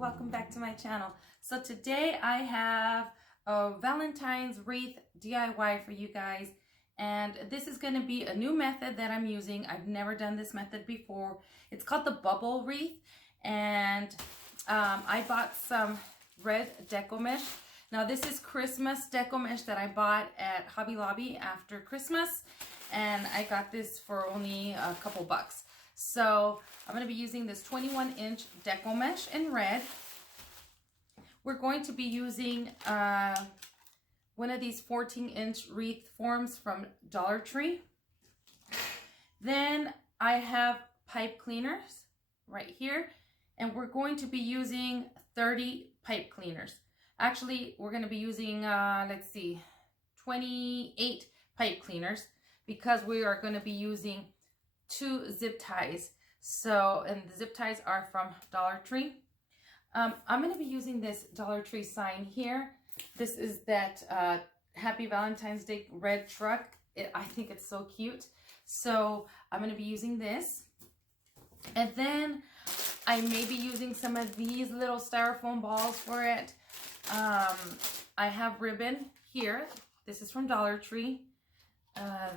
welcome back to my channel. So today I have a Valentine's wreath DIY for you guys, and this is going to be a new method that I'm using. I've never done this method before. It's called the bubble wreath, and I bought some red deco mesh. Now this is Christmas deco mesh that I bought at Hobby Lobby after Christmas, and I got this for only a couple bucks. So I'm going to be using this 21-inch deco mesh in red. We're going to be using one of these 14-inch wreath forms from Dollar Tree. Then I have pipe cleaners right here, and we're going to be using 30 pipe cleaners. Actually, we're going to be using, 28 pipe cleaners because we are going to be using 2 zip ties. So, and the zip ties are from Dollar Tree. I'm going to be using this Dollar Tree sign here. This is that Happy Valentine's Day red truck. I think it's so cute. So I'm going to be using this. And then I may be using some of these little styrofoam balls for it. I have ribbon here. This is from Dollar Tree.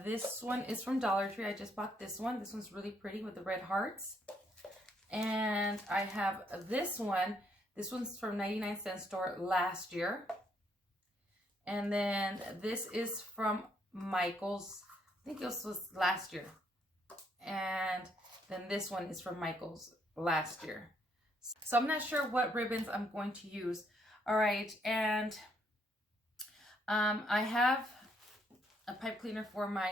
This one is from Dollar Tree. I just bought this one. This one's really pretty with the red hearts. And I have this one. This one's from 99-cent store last year. And then this is from Michael's. I think this was last year. And then this one is from Michael's last year. So I'm not sure what ribbons I'm going to use. All right. And I have a pipe cleaner for my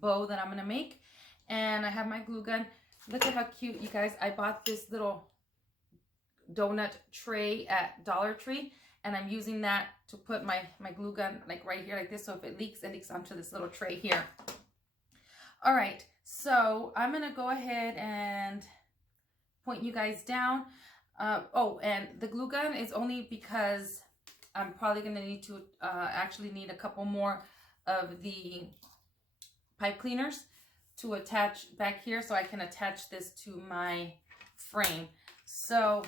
bow that I'm going to make. And I have my glue gun. Look at how cute, you guys. I bought this little donut tray at Dollar Tree. And I'm using that to put my glue gun like right here like this. So if it leaks onto this little tray here. All right. So I'm going to go ahead and point you guys down. Oh, and the glue gun is only because I'm probably going to need to actually need a couple more of the pipe cleaners to attach back here so I can attach this to my frame. So,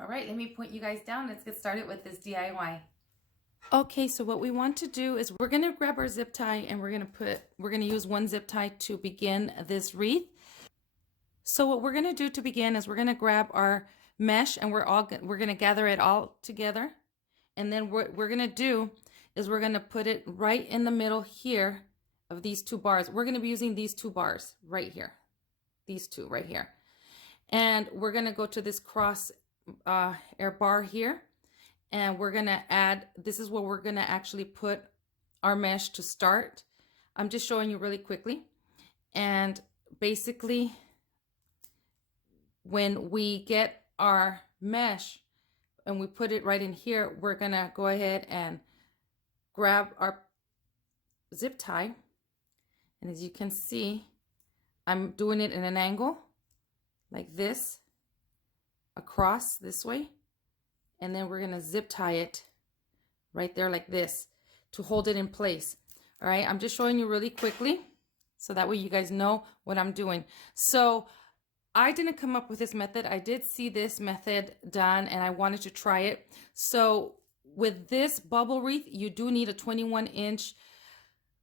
all right, let me point you guys down. Let's get started with this DIY. Okay, so what we want to do is we're going to grab our zip tie and we're going to use one zip tie to begin this wreath. So what we're going to do to begin is we're going to grab our mesh and we're going to gather it all together. And then what we're going to do is we're going to put it right in the middle here of these 2 bars. We're going to be using these 2 bars right here. These 2 right here. And we're going to go to this cross air bar here. And we're going to add, this is where we're going to actually put our mesh to start. I'm just showing you really quickly. And basically, when we get our mesh and we put it right in here, we're going to go ahead and grab our zip tie. And as you can see, I'm doing it in an angle like this across this way. And then we're going to zip tie it right there like this to hold it in place. All right. I'm just showing you really quickly so that way you guys know what I'm doing. So I didn't come up with this method. I did see this method done and I wanted to try it. So with this bubble wreath, you do need a 21-inch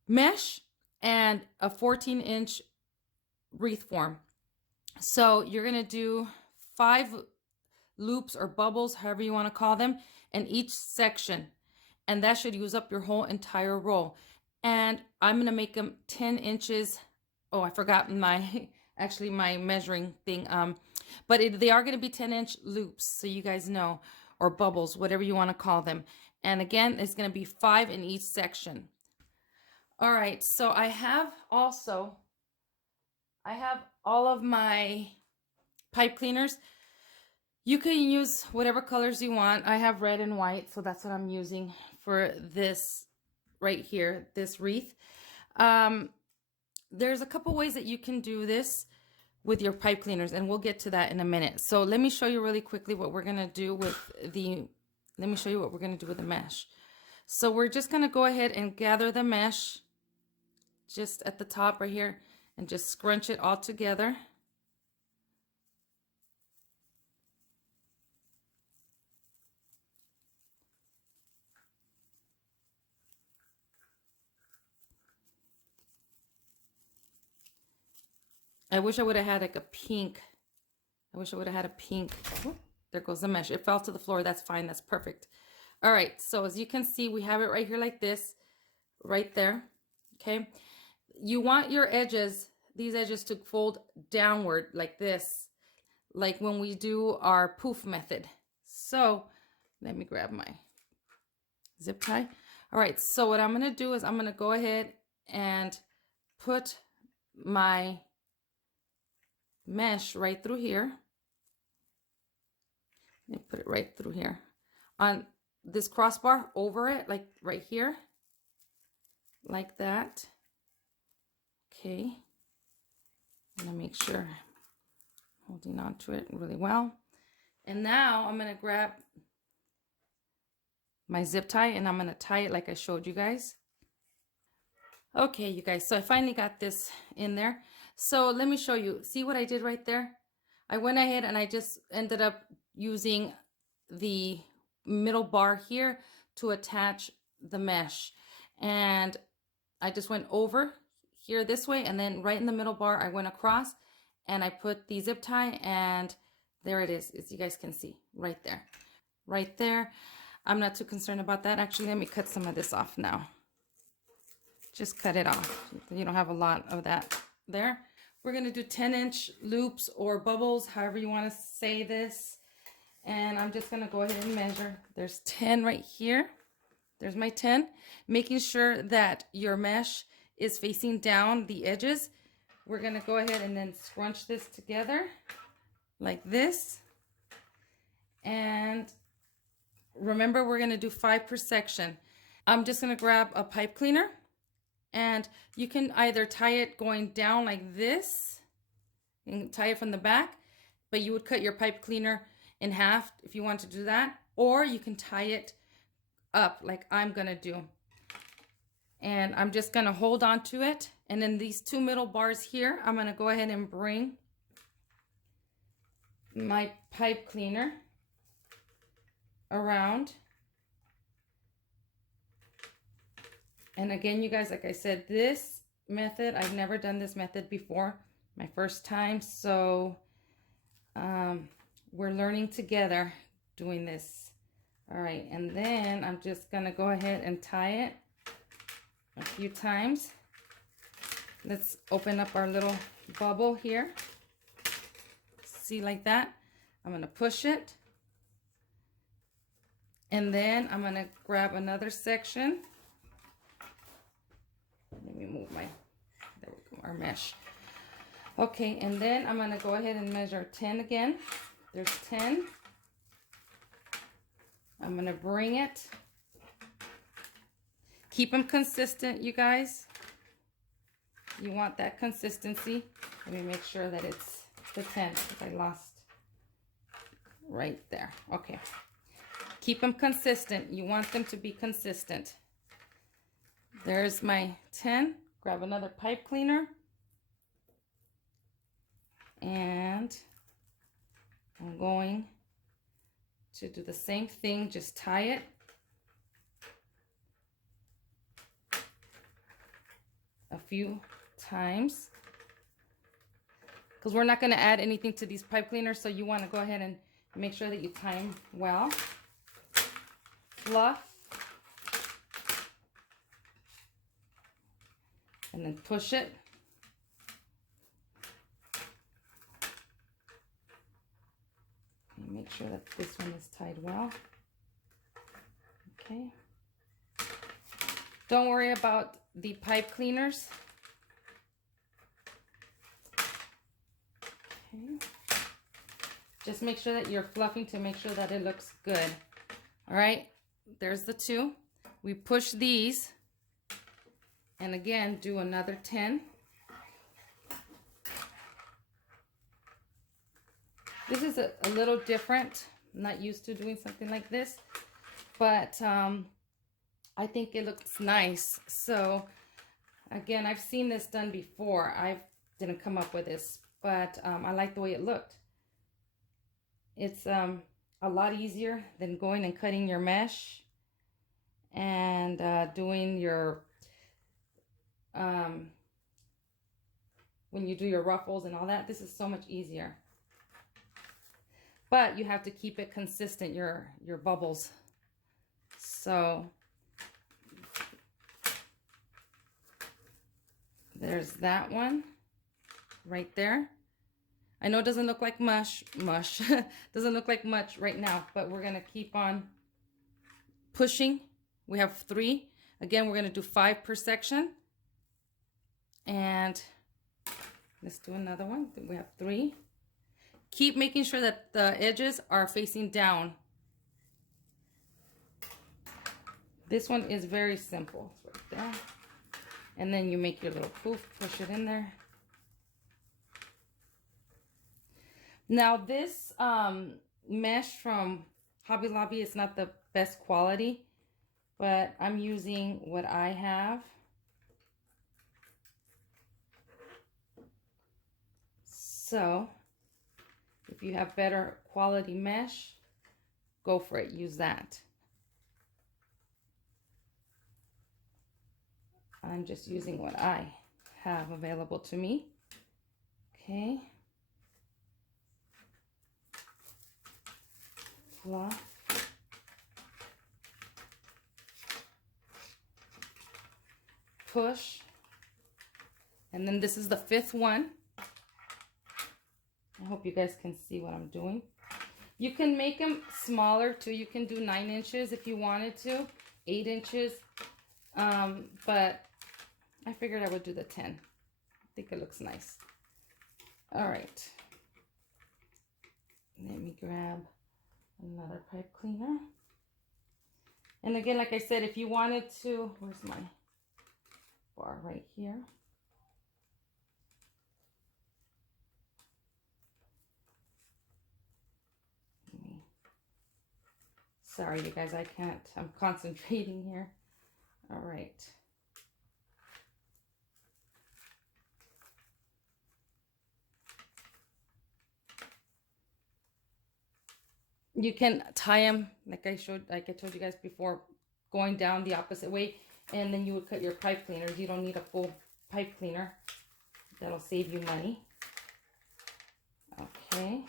mesh and a 14-inch wreath form. So you're going to do 5 loops or bubbles, however you want to call them, in each section. And that should use up your whole entire roll. And I'm going to make them 10 inches. Oh, I forgot my measuring thing. But they are going to be 10-inch loops, so you guys know, or bubbles, whatever you want to call them. And again, it's going to be 5 in each section. All right, so I have all of my pipe cleaners. You can use whatever colors you want. I have red and white, so that's what I'm using for this right here, this wreath. There's a couple ways that you can do this with your pipe cleaners, and we'll get to that in a minute. So let me show you really quickly what we're going to do with the mesh. So we're just going to go ahead and gather the mesh just at the top right here and just scrunch it all together. And then we're going to go ahead and put our pipe cleaners right here. And then we're going to zip tie it right there like this to hold it in place. All right. I'm just showing you really quickly what we're going to do with the mesh. So we're just going to go ahead and gather the mesh just at the top right here and just scrunch it all together. And then we're going to I wish I would have had like a pink. I wish I would have had a pink. Oh, there goes the mesh. It fell to the floor. That's fine. That's perfect. All right. So as you can see, we have it right here like this, right there. Okay. You want your edges, these edges to fold downward like this, like when we do our poof method. So let me grab my zip tie. All right. So what I'm going to do is I'm going to go ahead and put my mesh right through here. Let me put it right through here on this crossbar over it, like right here, like that. Okay. I'm gonna make sure I'm holding on to it really well. And now I'm gonna grab my zip tie and I'm gonna tie it like I showed you guys. Okay, you guys, so I finally got this in there. So let me show you. See what I did right there? I went ahead and I just ended up using the middle bar here to attach the mesh. And I just went over here this way, and then right in the middle bar, I went across and I put the zip tie, and there it is, as you guys can see, right there. Right there. I'm not too concerned about that. Actually, let me cut some of this off now. Just cut it off. You don't have a lot of that there. We're going to do 10-inch loops or bubbles, however you want to say this. And I'm just going to go ahead and measure. There's 10 right here. There's my 10. Making sure that your mesh is facing down the edges. We're going to go ahead and then scrunch this together like this. And remember, we're going to do 5 per section. I'm just going to grab a pipe cleaner. And you can either tie it going down like this and tie it from the back, but you would cut your pipe cleaner in half if you want to do that. Or you can tie it up like I'm gonna do. And I'm just gonna hold on to it. And then these 2 middle bars here, I'm gonna go ahead and bring my pipe cleaner around. And again, you guys, like I said, this method, I've never done this method before, my first time. So we're learning together doing this. All right, and then I'm just gonna go ahead and tie it a few times. Let's open up our little bubble here. See, like that? I'm gonna push it. And then I'm gonna grab another section. Let me move my, there we go, our mesh. Okay, and then I'm gonna go ahead and measure 10 again. There's 10. I'm gonna bring it. Keep them consistent, you guys. You want that consistency. Let me make sure that it's the 10, because I lost right there. Okay. Keep them consistent. You want them to be consistent. There's my 10. Grab another pipe cleaner. And I'm going to do the same thing. Just tie it. A few times. Because we're not going to add anything to these pipe cleaners. So you want to go ahead and make sure that you tie them well. Fluff. And then push it. And make sure that this one is tied well. Okay. Don't worry about the pipe cleaners. Okay. Just make sure that you're fluffing to make sure that it looks good. All right. There's the 2. We push these. And again, do another 10. This is a little different. I'm not used to doing something like this, but I think it looks nice. So again, I've seen this done before. I didn't come up with this, but I like the way it looked. It's a lot easier than going and cutting your mesh and doing your when you do your ruffles and all that. This is so much easier. But you have to keep it consistent, your bubbles. So there's that one right there. I know it doesn't look like mush. Doesn't look like much right now, but we're gonna keep on pushing. We have 3. Again, we're gonna do 5 per section. And let's do another one. We have 3. Keep making sure that the edges are facing down. This one is very simple. It's right there. And then you make your little poof, push it in there. Now this mesh from Hobby Lobby is not the best quality, but I'm using what I have. So if you have better quality mesh, go for it, use that. I'm just using what I have available to me. Okay. Fluff. Push. And then this is the 5th one. I hope you guys can see what I'm doing. You can make them smaller too. You can do 9 inches if you wanted to, 8 inches. But I figured I would do the 10. I think it looks nice. All right. Let me grab another pipe cleaner. And again, like I said, if you wanted to, where's my bar? Right here. Sorry, you guys, I can't. I'm concentrating here. All right. You can tie them like I told you guys before, going down the opposite way, and then you would cut your pipe cleaners. You don't need a full pipe cleaner. That'll save you money. Okay.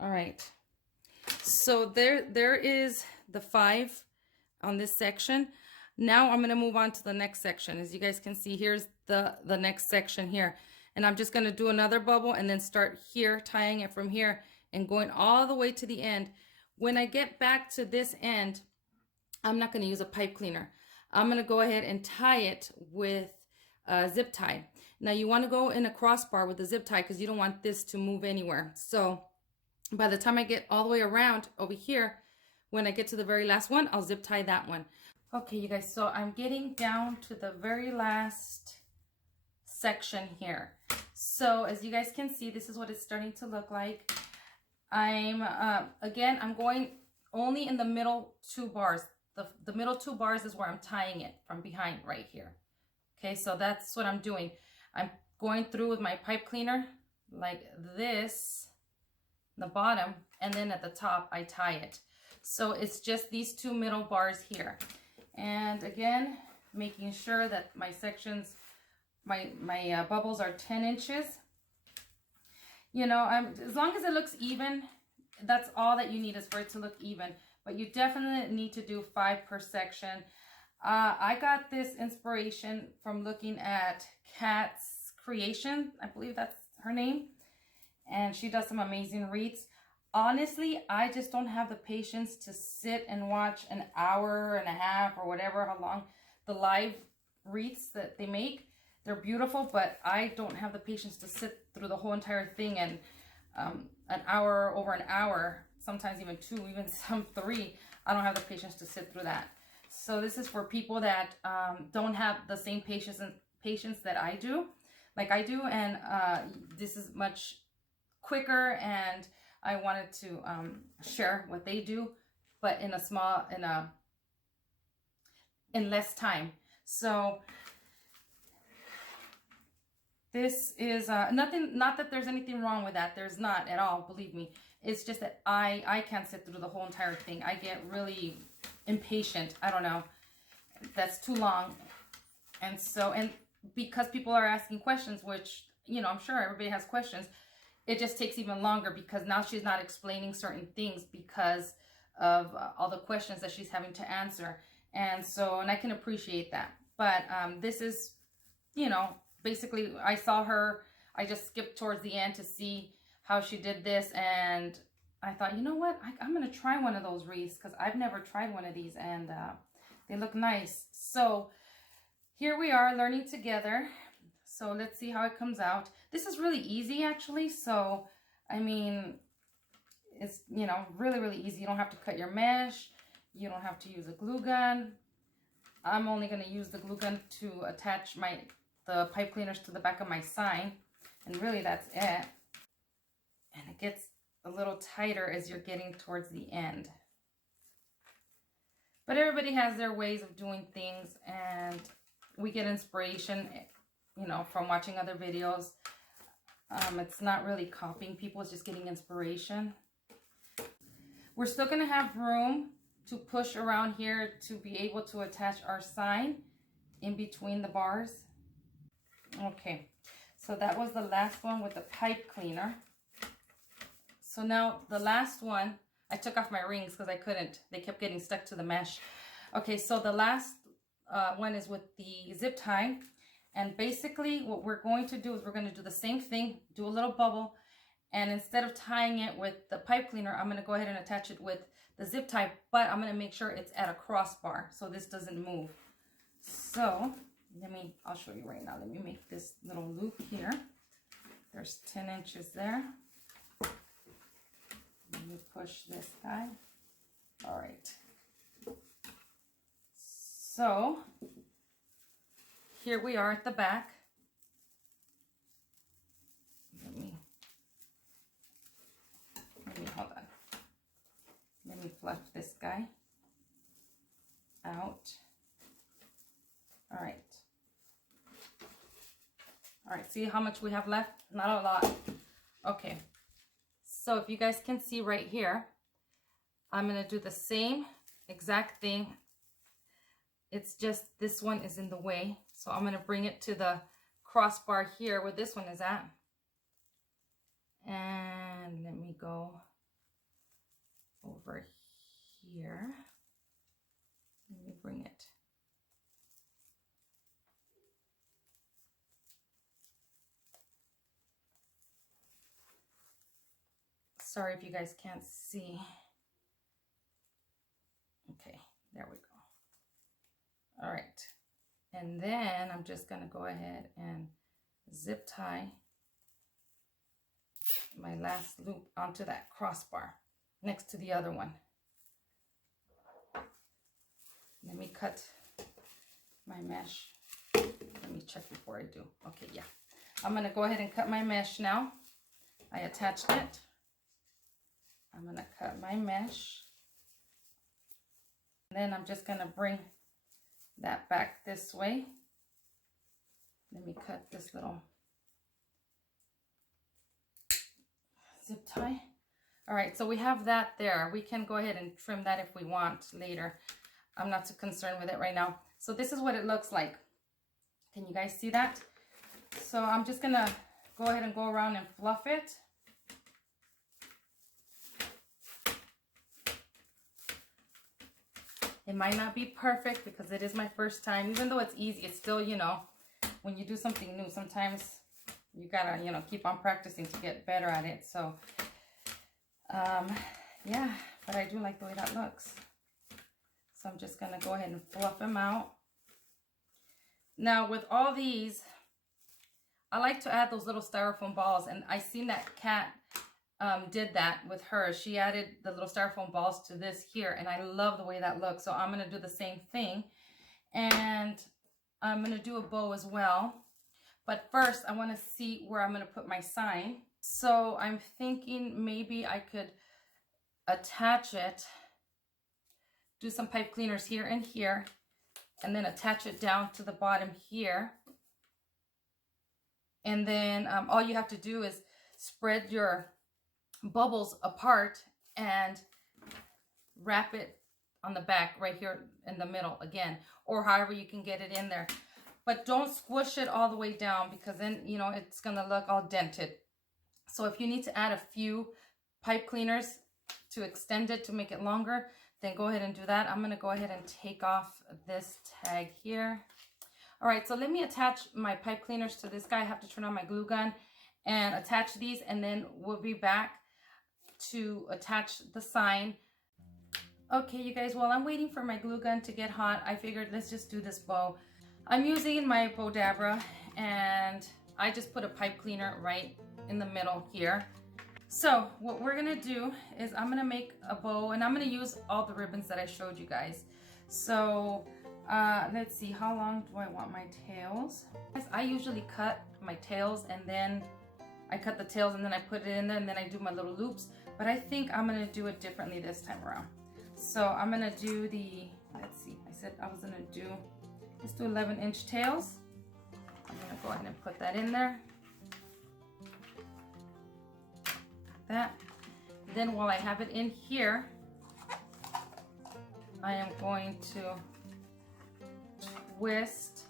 All right, so there is the 5 on this section. Now I'm going to move on to the next section. As you guys can see, here's the next section here. And I'm just going to do another bubble and then start here, tying it from here and going all the way to the end. When I get back to this end, I'm not going to use a pipe cleaner. I'm going to go ahead and tie it with a zip tie. Now you want to go in a crossbar with the zip tie because you don't want this to move anywhere. So by the time I get all the way around over here, when I get to the very last one, I'll zip tie that one. Okay, you guys, so I'm getting down to the very last section here. So as you guys can see, this is what it's starting to look like. Again, I'm going only in the middle 2 bars. The middle 2 bars is where I'm tying it from behind right here. Okay, so that's what I'm doing. I'm going through with my pipe cleaner like this, the bottom, and then at the top I tie it. So it's just these 2 middle bars here. And again, making sure that my sections, my bubbles are 10 inches. You know, as long as it looks even, that's all that you need, is for it to look even. But you definitely need to do 5 per section. I got this inspiration from looking at Kat's Creation. I believe that's her name. And she does some amazing wreaths. Honestly, I just don't have the patience to sit and watch an hour and a half or whatever, how long the live wreaths that they make. They're beautiful, but I don't have the patience to sit through the whole entire thing and an hour, over an hour, sometimes even 2, even some 3. I don't have the patience to sit through that. So this is for people that don't have the same patience that I do, and this is much quicker, and I wanted to share what they do, but in less time. So this is nothing, not that there's anything wrong with that. There's not at all, believe me. It's just that I can't sit through the whole entire thing. I get really impatient. I don't know. that's too long. And so, and because people are asking questions, which, you know, I'm sure everybody has questions, it just takes even longer because now she's not explaining certain things because of all the questions that she's having to answer. And so, and I can appreciate that. But this is, you know, basically I saw her, I just skipped towards the end to see how she did this. And I thought, you know what, I'm going to try one of those wreaths because I've never tried one of these, and they look nice. So here we are learning together. So let's see how it comes out. This is really easy actually. So, I mean, it's, you know, really, really easy. You don't have to cut your mesh. You don't have to use a glue gun. I'm only going to use the glue gun to attach the pipe cleaners to the back of my sign. And really that's it. And it gets a little tighter as you're getting towards the end. But everybody has their ways of doing things, and we get inspiration, you know, from watching other videos. It's not really copying people, it's just getting inspiration. We're still going to have room to push around here to be able to attach our sign in between the bars. Okay, so that was the last one with the pipe cleaner. So now the last one, I took off my rings because I couldn't. They kept getting stuck to the mesh. Okay, so the last one is with the zip tie. And basically what we're going to do is we're going to do the same thing, do a little bubble. And instead of tying it with the pipe cleaner, I'm going to go ahead and attach it with the zip tie. But I'm going to make sure it's at a crossbar so this doesn't move. So I'll show you right now. Let me make this little loop here. There's 10 inches there. Let me push this guy. All right. So here we are at the back. Let me hold on. Let me fluff this guy out. All right. All right, see how much we have left? Not a lot. Okay. So if you guys can see right here, I'm going to do the same exact thing. It's just this one is in the way. So I'm going to bring it to the crossbar here where this one is at. And let me go over here. Let me bring it. Sorry if you guys can't see. Okay, there we go. All right. And then I'm just going to go ahead and zip tie my last loop onto that crossbar next to the other one. Let me cut my mesh. Let me check before I do. Okay, yeah. I'm going to go ahead and cut my mesh now. I attached it. I'm going to cut my mesh. And then I'm just going to bring that back this way. Let me cut this little zip tie. All right, so we have that there. We can go ahead and trim that if we want later. I'm not too concerned with it right now. So this is what it looks like. Can you guys see that? So I'm just going to go ahead and go around and fluff it. It might not be perfect because it is my first time. Even though it's easy, it's still, you know, when you do something new, sometimes you gotta, you know, keep on practicing to get better at it. So, yeah, but I do like the way that looks. So I'm just gonna go ahead and fluff them out. Now with all these, I like to add those little styrofoam balls, and I seen that Kat did that with her. She added the little styrofoam balls to this here, and I love the way that looks. So I'm going to do the same thing, and I'm going to do a bow as well. But first, I want to see where I'm going to put my sign. So I'm thinking maybe I could attach it, do some pipe cleaners here and here, and then attach it down to the bottom here. And then all you have to do is spread your bubbles apart and wrap it on the back right here in the middle again, or however you can get it in there. But don't squish it all the way down, because then, you know, it's gonna look all dented. So if you need to add a few pipe cleaners to extend it, to make it longer, then go ahead and do that. I'm gonna go ahead and take off this tag here. All right, so let me attach my pipe cleaners to this guy. I have to turn on my glue gun and attach these, and then we'll be back to attach the sign. Okay, you guys, while I'm waiting for my glue gun to get hot, I figured let's just do this bow. I'm using my bow dabra, and I just put a pipe cleaner right in the middle here. So what we're gonna do is I'm gonna make a bow, and I'm gonna use all the ribbons that I showed you guys. So let's see, how long do I want my tails? I usually cut my tails, and then I cut the tails, and then I put it in there, and then I do my little loops. But I think I'm gonna do it differently this time around. So I'm gonna do the, let's see, I said I was gonna do, let's do 11-inch tails. I'm gonna go ahead and put that in there. Like that. Then while I have it in here, I am going to twist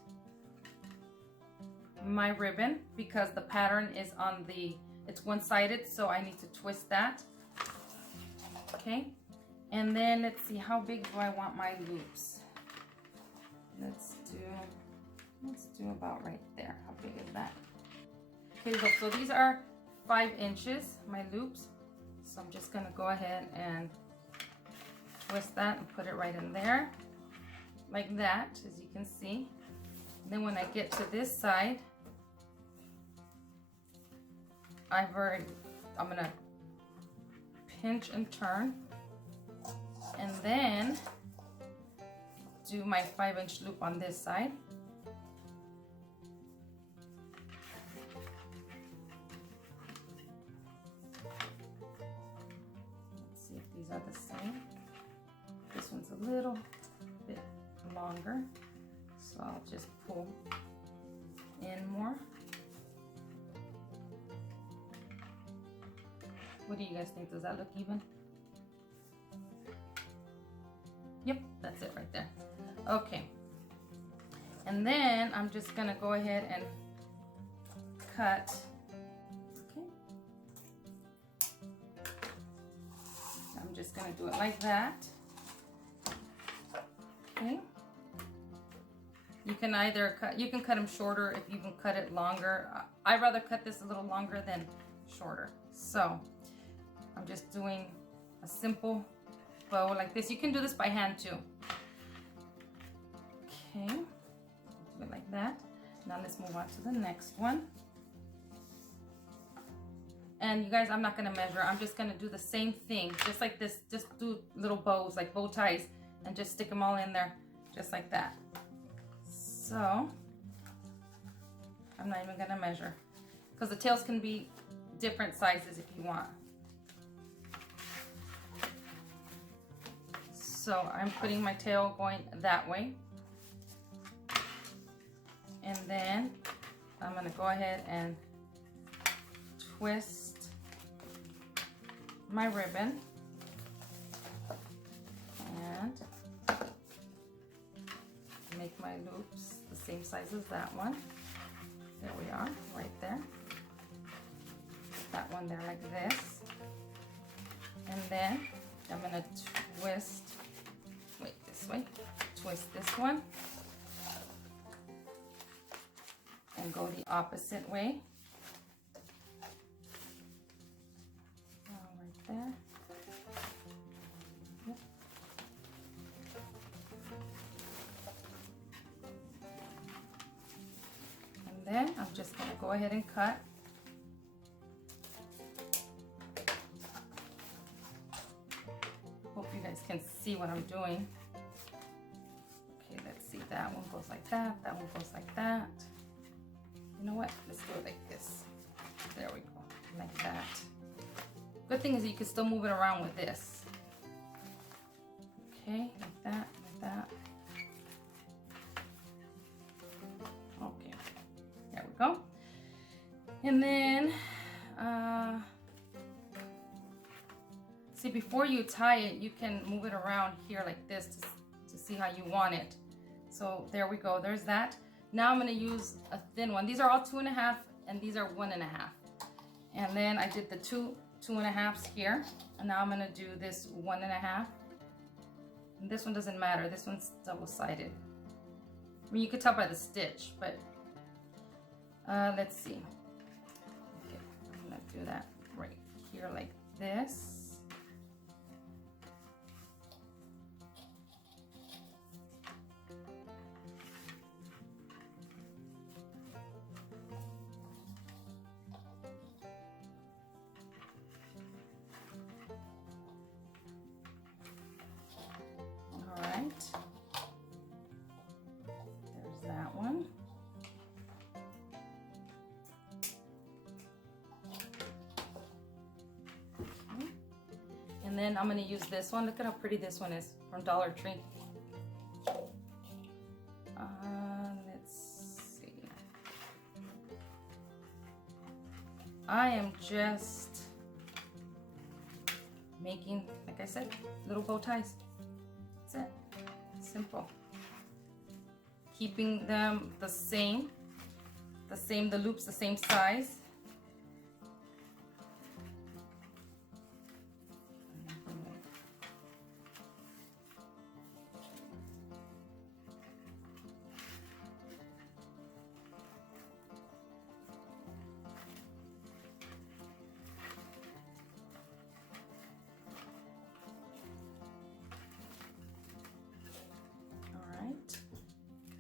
my ribbon, because the pattern is on the, it's one-sided, so I need to twist that. Okay, and then let's see, how big do I want my loops? Let's do about right there. How big is that? Okay, look, so these are 5 inches, my loops. So I'm just gonna go ahead and twist that and put it right in there, like that, as you can see. And then when I get to this side, I'm gonna pinch and turn, and then do my 5-inch loop on this side. Let's see if these are the same. This one's a little bit longer, so I'll just pull in more. What do you guys think? Does that look even? Yep, that's it right there. Okay. And then I'm just gonna go ahead and cut. Okay. I'm just gonna do it like that. Okay. You can either cut, you can cut them shorter if you can cut it longer. I'd rather cut this a little longer than shorter. So I'm just doing a simple bow like this. You can do this by hand too. Okay, do it like that. Now let's move on to the next one. And you guys, I'm not gonna measure. I'm just gonna do the same thing, just like this. Just do little bows, like bow ties, and just stick them all in there, just like that. So I'm not even gonna measure, because the tails can be different sizes if you want. So I'm putting my tail going that way. And then I'm gonna go ahead and twist my ribbon and make my loops the same size as that one. There we are, right there. Put that one there like this. And then I'm gonna twist, wait, this way, twist this one and go the opposite way. Right there. Yep. And then I'm just gonna go ahead and cut. Hope you guys can see what I'm doing. Okay, let's see, that one goes like that, that one goes like that. You know what, let's do it like this. There we go, like that. Good thing is you can still move it around with this. Okay, like that, like that. Okay, there we go. See, before you tie it, you can move it around here like this to see how you want it. So there we go, there's that. Now I'm gonna use a thin one. These are all 2.5 and these are 1.5. And then I did the 2.5s here. And now I'm gonna do this 1.5. And this one doesn't matter, this one's double-sided. I mean, you could tell by the stitch, but let's see. Okay, I'm gonna do that right here like this. There's that one. Okay. And then I'm going to use this one. Look at how pretty this one is from Dollar Tree. Let's see. I am just making, like I said, little bow ties. That's it. Simple. Keeping them the loops the same size.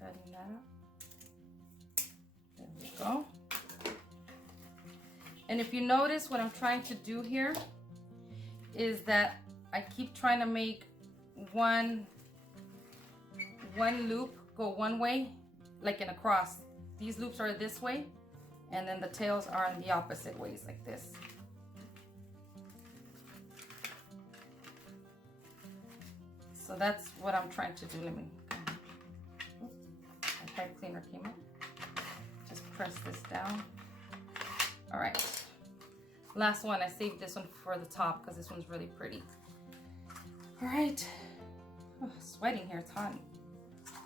Cutting that up. There we go. And if you notice, what I'm trying to do here is that I keep trying to make one loop go one way, like in a cross. These loops are this way, and then the tails are in the opposite ways, like this. So that's what I'm trying to do. Let me, my pipe cleaner came in. Just press this down. All right. Last one, I saved this one for the top because this one's really pretty. All right. Oh, sweating here, it's hot.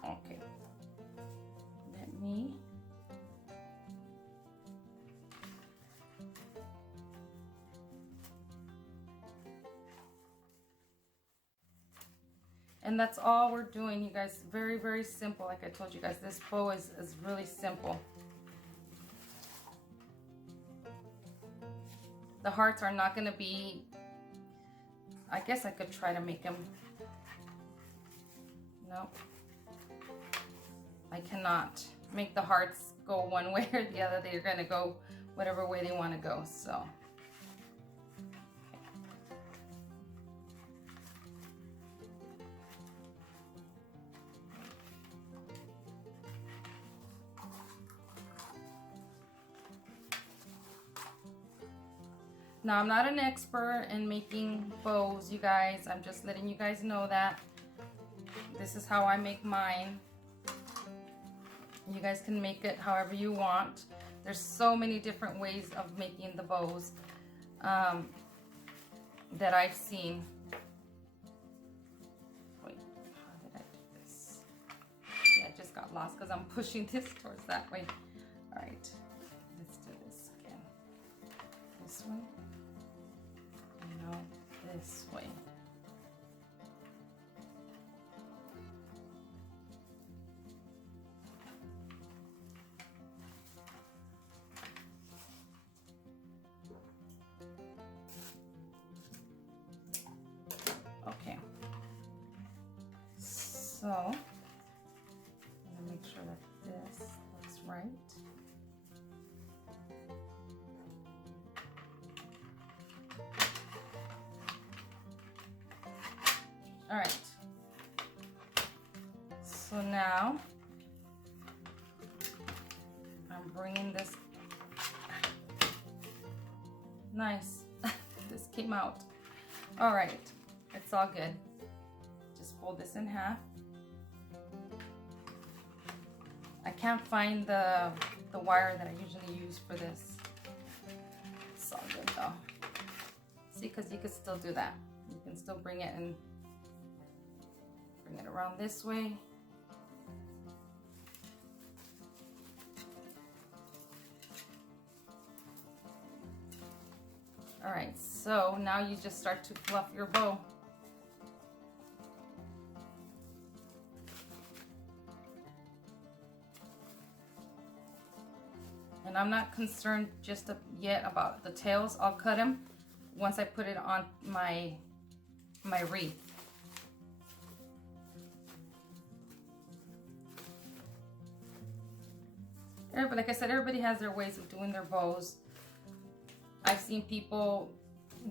Okay. Let me. And that's all we're doing, you guys. Very, very simple. Like I told you guys, this bow is really simple. The hearts are not going to be, I guess I could try to make them. No, I cannot make the hearts go one way or the other. They're going to go whatever way they want to go. So. Now, I'm not an expert in making bows, you guys. I'm just letting you guys know that this is how I make mine. You guys can make it however you want. There's so many different ways of making the bows that I've seen. Wait, how did I do this? Yeah, I just got lost because I'm pushing this towards that way. All right, let's do this again. This one. This way. Okay. So, I'm gonna make sure that this looks right. All right, so now I'm bringing this, nice, this came out. All right, it's all good. Just fold this in half. I can't find the wire that I usually use for this. It's all good though. See, because you could still do that. can still bring it and bring it around this way. All right, so now you just start to fluff your bow. And I'm not concerned just yet about the tails. I'll cut them once I put it on my wreath. But like I said, everybody has their ways of doing their bows. I've seen people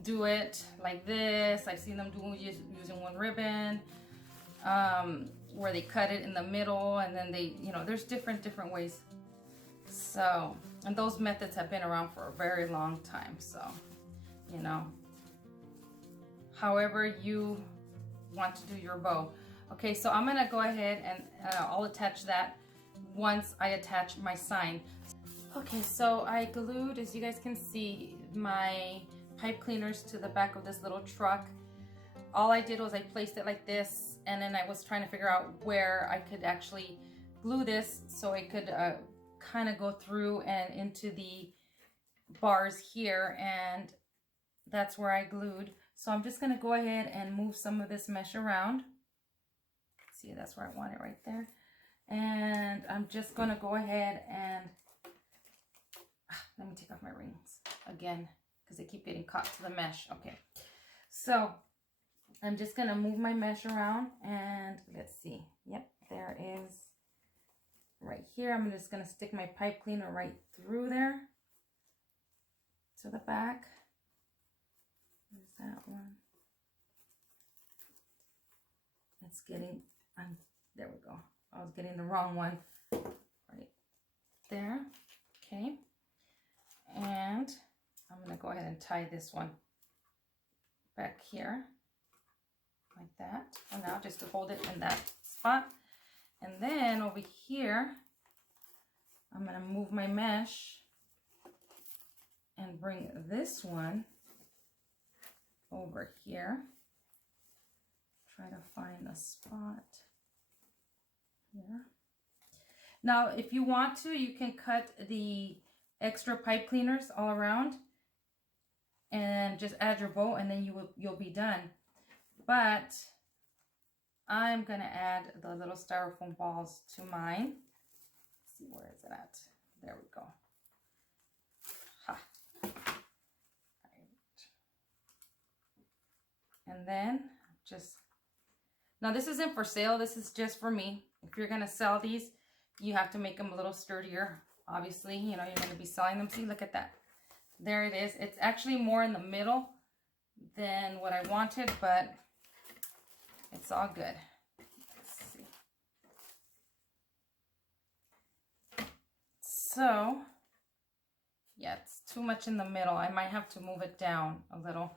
do it like this. I've seen them using one ribbon, where they cut it in the middle, and then they, you know, there's different ways. So, and those methods have been around for a very long time. So, you know, however you want to do your bow. Okay, so I'm gonna go ahead and I'll attach that once I attach my sign. Okay, so I glued, as you guys can see, my pipe cleaners to the back of this little truck. All I did was I placed it like this, and then I was trying to figure out where I could actually glue this so it could kind of go through and into the bars here, and that's where I glued. So I'm just gonna go ahead and move some of this mesh around. See, that's where I want it, right there. And I'm just gonna go ahead and let me take off my rings again because they keep getting caught to the mesh. Okay, so I'm just gonna move my mesh around, and let's see. Yep, there is right here. I'm just gonna stick my pipe cleaner right through there to the back. There's that one. It's getting, there we go. I was getting the wrong one right there. Okay, and I'm gonna go ahead and tie this one back here like that for now, just to hold it in that spot. And then over here, I'm gonna move my mesh and bring this one over here. Try to find a spot here. Now, if you want to, you can cut the extra pipe cleaners all around and just add your bow, and then you'll be done. But I'm gonna add the little styrofoam balls to mine. Let's see, where is it at? There we go. Ha. Right. And then just, now this isn't for sale, this is just for me. If you're gonna sell these, you have to make them a little sturdier. Obviously, you know, you're gonna be selling them. See, look at that. There it is. It's actually more in the middle than what I wanted, but it's all good. Let's see. So, yeah, it's too much in the middle. I might have to move it down a little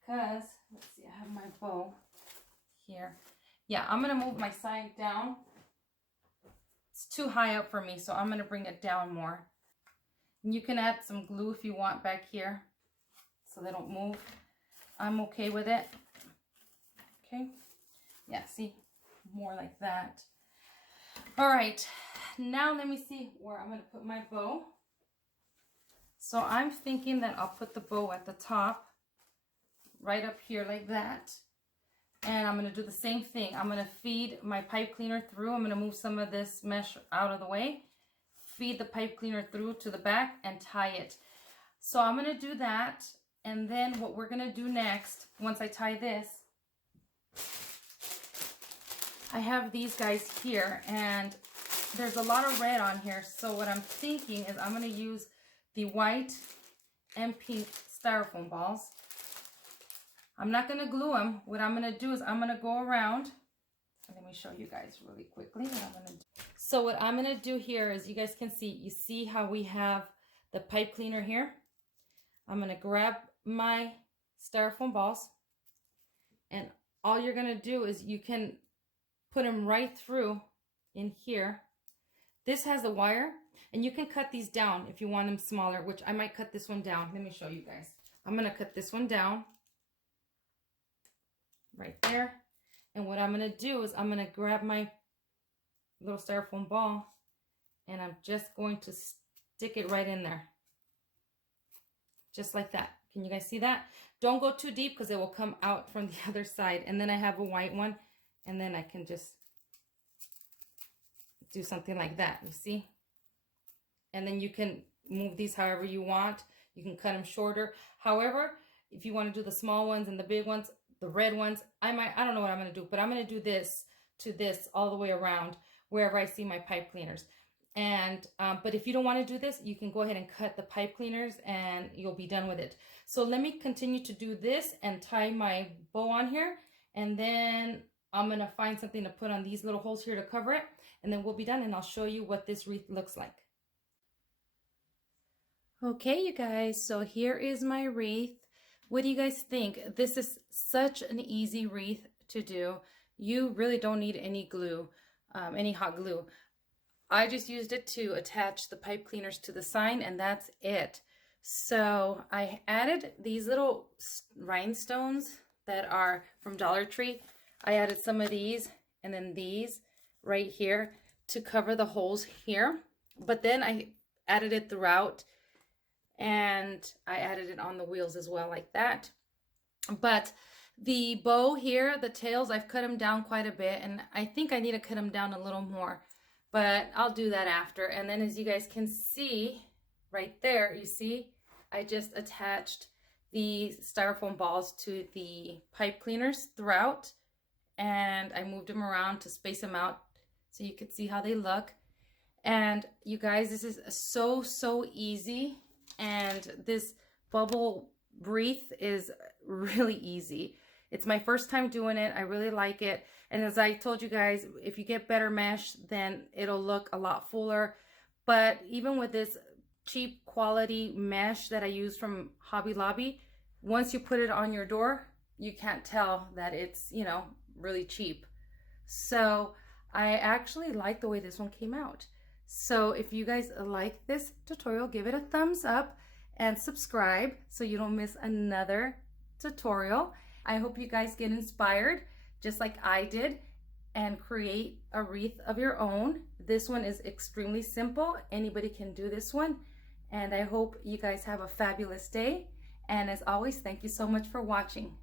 because, let's see, I have my bow here. Yeah, I'm gonna move my sign down. It's too high up for me, so I'm gonna bring it down more. And you can add some glue if you want back here so they don't move. I'm okay with it. Okay. Yeah, see, more like that. All right, now let me see where I'm gonna put my bow. So I'm thinking that I'll put the bow at the top, right up here like that. And I'm gonna do the same thing. I'm gonna feed my pipe cleaner through. I'm gonna move some of this mesh out of the way, feed the pipe cleaner through to the back, and tie it. So I'm gonna do that. And then what we're gonna do next, once I tie this, I have these guys here, and there's a lot of red on here. So what I'm thinking is I'm gonna use the white and pink styrofoam balls. I'm not gonna glue them. What I'm gonna do is I'm gonna go around, and let me show you guys really quickly what I'm gonna do. So what I'm gonna do here is, you guys can see, you see how we have the pipe cleaner here? I'm gonna grab my styrofoam balls, and all you're gonna do is you can put them right through in here. This has a wire, and you can cut these down if you want them smaller, which I might cut this one down. Let me show you guys. I'm gonna cut this one down. right there. And what I'm going to do is I'm going to grab my little styrofoam ball and I'm just going to stick it right in there. Just like that. Can you guys see that? Don't go too deep because it will come out from the other side. And then I have a white one and then I can just do something like that, you see? And then you can move these however you want. You can cut them shorter. However, if you want to do the small ones and the big ones, the red ones, I don't know what I'm going to do, but I'm going to do this to this all the way around wherever I see my pipe cleaners. And but if you don't want to do this, you can go ahead and cut the pipe cleaners and you'll be done with it. So let me continue to do this and tie my bow on here, and then I'm going to find something to put on these little holes here to cover it, and then we'll be done and I'll show you what this wreath looks like. Okay, you guys, so here is my wreath. What do you guys think? This is such an easy wreath to do. You really don't need any glue, any hot glue. I just used it to attach the pipe cleaners to the sign, and that's it. So I added these little rhinestones that are from Dollar Tree. I added some of these and then these right here to cover the holes here. But then I added it throughout, and I added it on the wheels as well, like that. But the bow here, the tails, I've cut them down quite a bit, and I think I need to cut them down a little more, but I'll do that after. And then as you guys can see right there, you see, I just attached the styrofoam balls to the pipe cleaners throughout, and I moved them around to space them out so you could see how they look. And you guys, this is so easy. And this bubble wreath is really easy. It's my first time doing it. I really like it. And as I told you guys, if you get better mesh, then it'll look a lot fuller. But even with this cheap quality mesh that I use from Hobby Lobby, once you put it on your door, you can't tell that it's, you know, really cheap. So I actually like the way this one came out. So if you guys like this tutorial, give it a thumbs up and subscribe so you don't miss another tutorial. I hope you guys get inspired just like I did and create a wreath of your own. This one is extremely simple. Anybody can do this one. And I hope you guys have a fabulous day. And as always, thank you so much for watching.